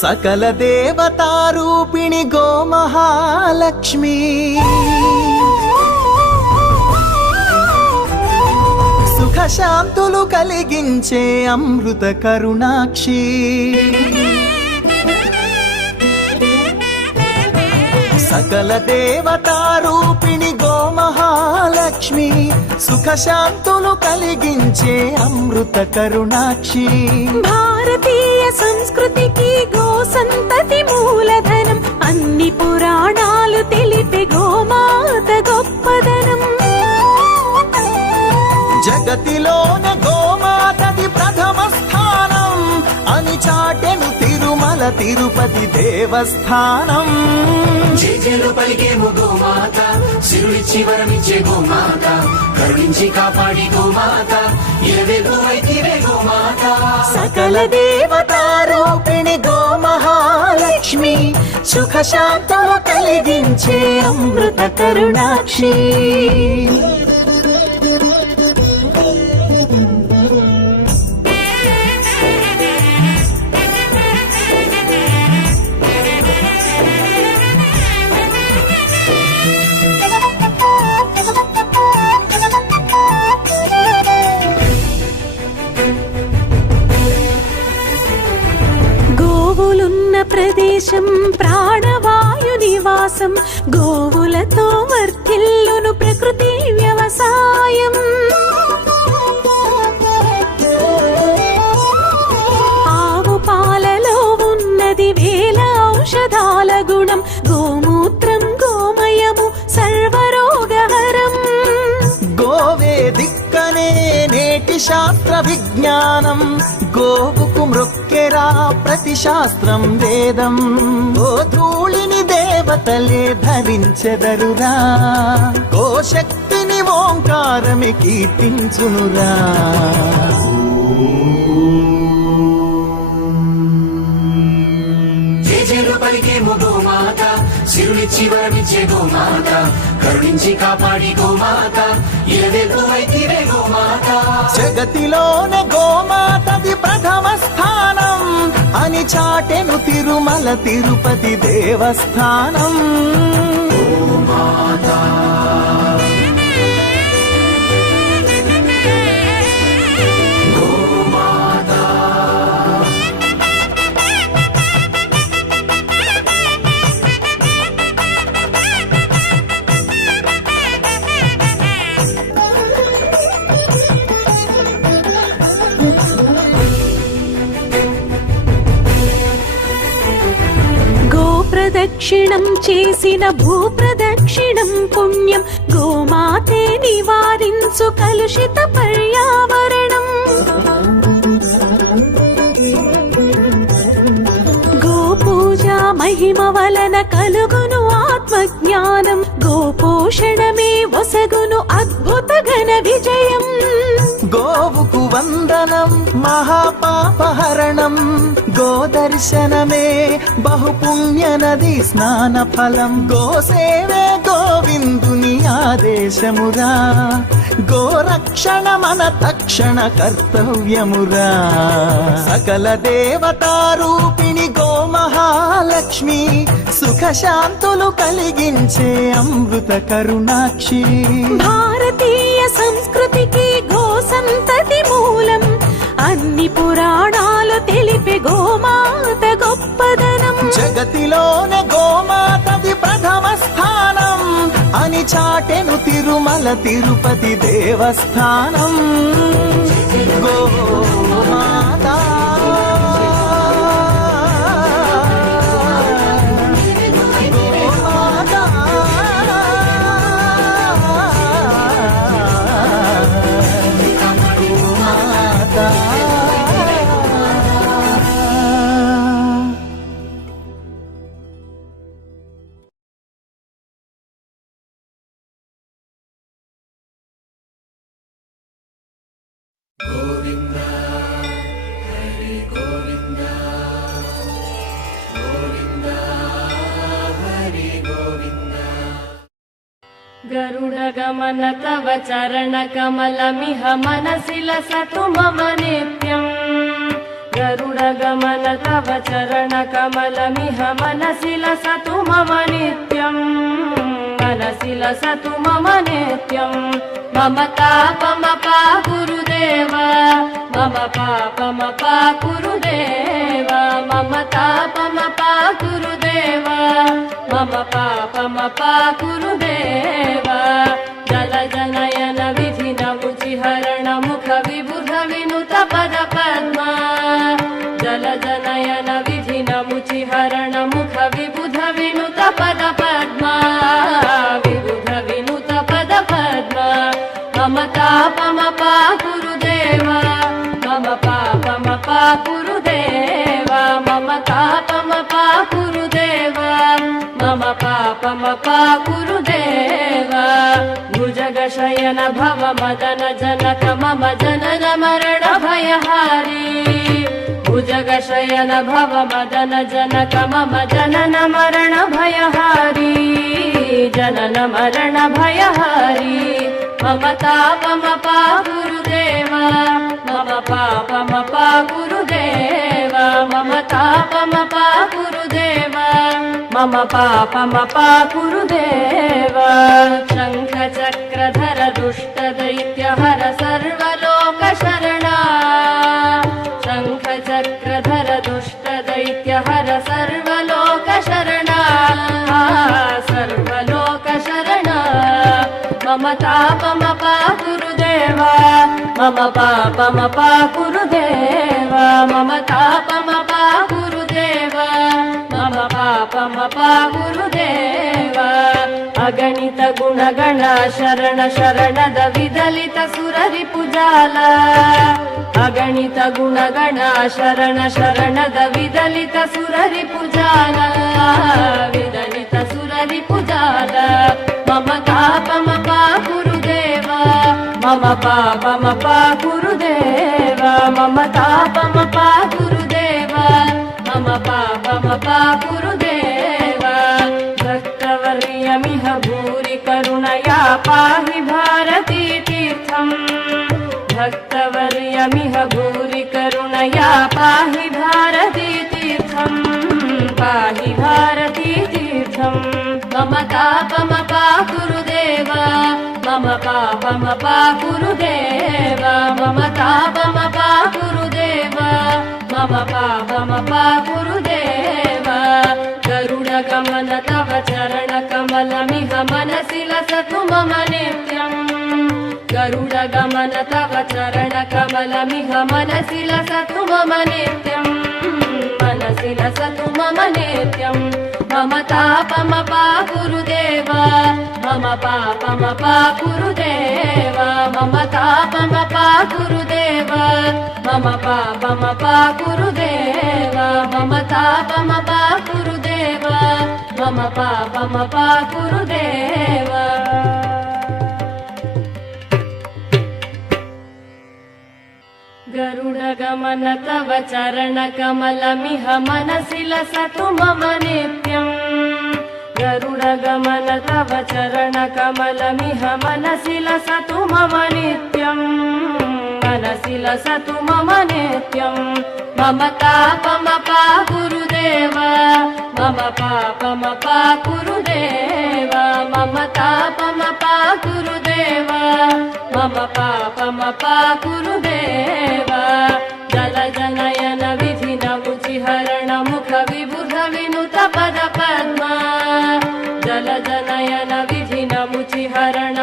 सकल देवतारूपिणि गोमहालक्ष्मी सुख शांतुलु कलिगिंचे अमृत करुणाक्षी सकल देवतारूपिणि गोमहालक्ष्मी सुख शांतुलु कलिगिंचे अमृत करुणाक्षी भारतीय संस्कृति की गो संतति मूलधनम अन्नि पुराणालु तेलिपे गोमात गोप्पदनम जगतिलोने गोमातदि प्रथम स्थानं अनि चाटेनु तिरुमल तिरुपति देवस्थानं జేజేలు పలికేము గోమాత సిరులిచ్చి వరమిచ్చే గోమాత కరుణించి కాపాడి గోమాత ఎలవెలువైతివే గోమాత सकल देवतारूपिणि गोमहालक्ष्मी सुख शांतुलु कलिगिंचे अमृत करुणाक्षी ప్రదేశం ప్రాణవాయు నివాసం గోవులతో వర్ధిల్లును ప్రకృతి వ్యవసాయం ఆవు పాలలో ఉన్నది వేల ఔషధాల గుణం గోమూత్రం గోమయము సర్వరోగహరం గోవే దిక్కనే నేటి శాస్త్ర విజ్ఞానం గోవుకు మృక్కెరా ప్రతి శాస్త్రం వేదం ఓ ధూళిని దేవతలే ధరించెదరురా గోశక్తిని ఓంకారమి కీర్తించునురా జేజేలు పలికేము గోమాత సిరులిచ్చి వరమిచ్చే గోమాత కరుణించి కాపాడి గోమాత ఎలవెలువైతివే గోమాత జగతిలోనే గోమాతది ప్రథమ స్థానం అని చాటెను తిరుమల తిరుపతి దేవస్థానం గోమాత ప్రదక్షిణం చేసిన భూప్రదక్షిణం పుణ్యం గోమాతే నివారించు కలుషిత పర్యావరణం గోపూజ మహిమ వలన కలుగును ఆత్మజ్ఞానం గోపోషణమే వసగును అద్భుత ఘన విజయం గోవుకు వందనం మహాపాపహరణం గోదర్శనమే బహుపుణ్య నది స్నాన ఫలం గోసేవే గోవిందుని ఆదేశమురా గోరక్షణ మన తక్షణ కర్తవ్యమురా సకల దేవతారూపిణి గోమహాలక్ష్మి సుఖ శాంతులు కలిగించే అమృత కరుణాక్షి భారతీయ సంస్కృతికి గో సంతతి మూలం అన్ని పురాణాలు తెలిపే గోమాత గొప్పదనం జగతిలోనే గోమాతది ప్రథమ స్థానం అని చాటెను తిరుమల తిరుపతి దేవస్థానం గోమాత गरुडगमन तव चरणकमलमिह मनसि लसतु मम नित्यम् गरुडगमन तव चरणकमलमिह मनसि लसतु मम नित्यम् मनसि लसतु मम नित्यम् मम तापमपा गुरुदेव मम पापमपा गुरुदेव मम तापमपा गुरुदेव मम पापमपा गुरुदेव जलजनयन विधिन मुचिहरण मुख विबुध विनुत पद पद्मा जलजनयन विधिन मुचिहरण मुख विबुध विनुत पद पद्मा विबुध विनुत पद पद्मा मम तापमपा गुरुदेव मम पापमपा गुरुदेव मम तापमपा गुरुदेव मम पापमपा गुरुदेव भुजगशयन भव मदन जनक मम जनन मरण भयहारी भुजगशयन भव मदन जनक मम जनन मरण भयहारी जनन मरण भयहारी मम तापमपा गुरुदेव मम पापमपा गुरुदेव मम तापमपा गुरुदेव मम पापमपा गुरुदेव शङ्खचक्रधर दुष्टदैत्यहर सर्वलोकशरणा शङ्खचक्रधर दुष्टदैत्यहर सर्वलोकशरणा सर्वलोकशरणा मम तापमपा गुरुदेव मम पापमपा गुरुदेव मम तापमपा गुरुदेव मम पापमपा गुरुदेव अगणित गुणगण शरण शरणद विदलित सुररिपुजाल अगणित गुणगण शरण शरणद विदलित सुररिपुजाल विदलित सुररिपुजाल मम तापमपा गुरुदेव मम पापमपा गुरुदेव मम तापमपा गुरुदेव मम पापमपा गुरुदेव भक्तवर्यमिह भूरि करुणया पाहि भारती तीर्थम् भक्तवर्यमिह भूरि करुणया पाहि भारती तीर्थम् पाहि भारती तीर्थम् मम तापमपा गुरुदेव मम पापमपा गुरुदेव मम तापमपा गुरुदेव मम पापमपा गुरुदेव गरुडगमन तव चरणकमलमिह मनसि लसतु मम नित्यम् गरुडगमन तव चरणकमलमिह मनसि लसतु मम नित्यम् मनसि लसतु मम नित्यम् मम तापमपा गुरुदेव मम पापमपा गुरुदेव मम तापमपा गुरुदेव मम पापमपा गुरुदेव मम तापमपा गुरुदेव मम पापमपा गुरुदेव गरुडगमन तव चरणकमलमिह मनसि लसतु मम नित्यम् गरुडगमन तव चरणकमलमिह मनसि लसतु मम नित्यम् मनसि लसतु मम नित्यम् मम तापमपा गुरुदेव मम पापमपा गुरुदेव मम तापमपा गुरुदेव मम पापमपा गुरुदेव जलजनयन विधिन मुचिहरण मुख विबुध विनुत पद पद्मा जलजनयन विधिन मुचिहरण